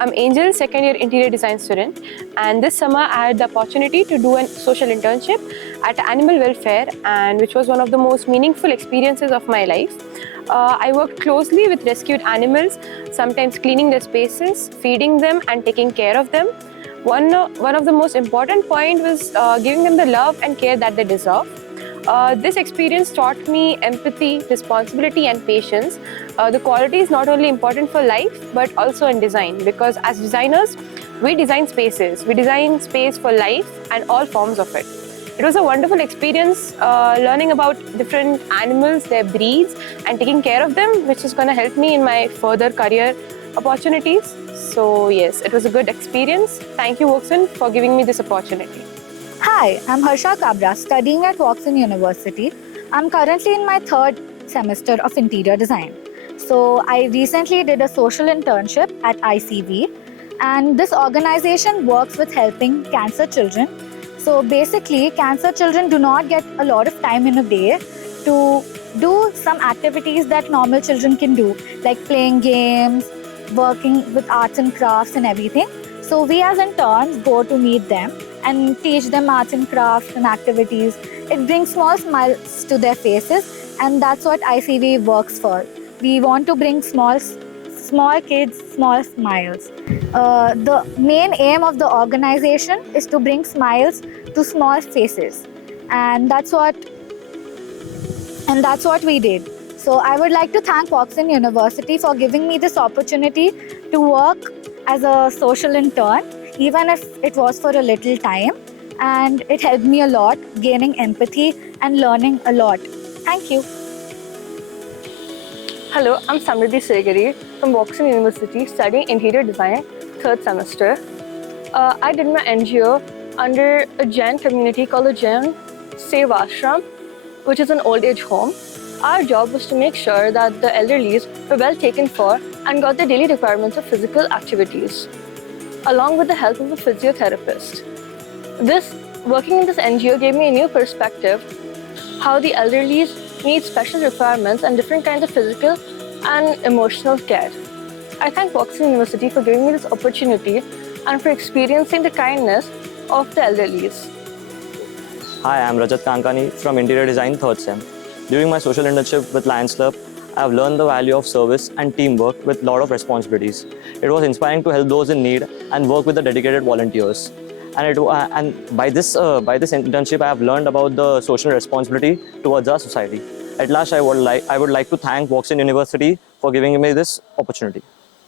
I'm Angel, second year interior design student, and this summer I had the opportunity to do a social internship at animal welfare, and which was one of the most meaningful experiences of my life. I worked closely with rescued animals, sometimes cleaning their spaces, feeding them and taking care of them. One of the most important point was giving them the love and care that they deserve. This experience taught me empathy, responsibility and patience. The quality is not only important for life but also in design, because as designers we design spaces. We design space for life and all forms of it. It was a wonderful experience learning about different animals, their breeds and taking care of them, which is going to help me in my further career opportunities. So yes, it was a good experience. Thank you Woxsen for giving me this opportunity. Hi, I'm Harsha Kabra, studying at Woxsen University. I'm currently in my third semester of interior design. So I recently did a social internship at ICV, and this organization works with helping cancer children. So basically, cancer children do not get a lot of time in a day to do some activities that normal children can do, like playing games, working with arts and crafts and everything. So we as interns go to meet them and teach them arts and crafts and activities. It brings small smiles to their faces, and that's what ICV works for. We want to bring small kids small smiles. The main aim of the organization is to bring smiles to small faces, and that's what we did. So I would like to thank Woxsen University for giving me this opportunity to work as a social intern, even if it was for a little time, and it helped me a lot, gaining empathy and learning a lot. Thank you. Hello, I'm Samriddhi Segari from Woxsen University, studying interior design, third semester. I did my NGO under a Jain community called the Jain Seva Ashram, which is an old age home. Our job was to make sure that the elderly were well taken for and got their daily requirements of physical activities, along with the help of a physiotherapist. Working in this NGO gave me a new perspective how the elderly need special requirements and different kinds of physical and emotional care. I thank Woxsen University for giving me this opportunity and for experiencing the kindness of the elderly. Hi, I'm Rajat Kankani from Interior Design 3rd Sem. During my social internship with Lions Club, I have learned the value of service and teamwork with a lot of responsibilities. It was inspiring to help those in need and work with the dedicated volunteers. And by this internship, I have learned about the social responsibility towards our society. At last, I would like to thank Woxsen University for giving me this opportunity.